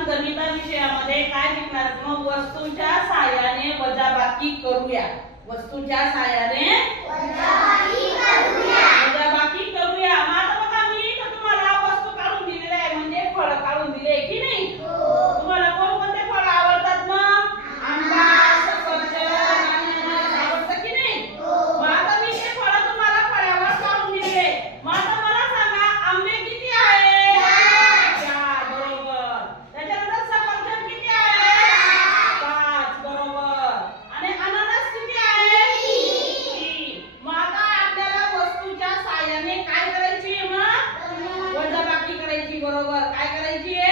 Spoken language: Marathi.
आपण गणिता विषयामध्ये काय शिकणार मग वस्तूंच्या सहाय्याने वजाबाकी करूया. वस्तूंच्या सहाय्याने बरोबर. काय करायची? आहे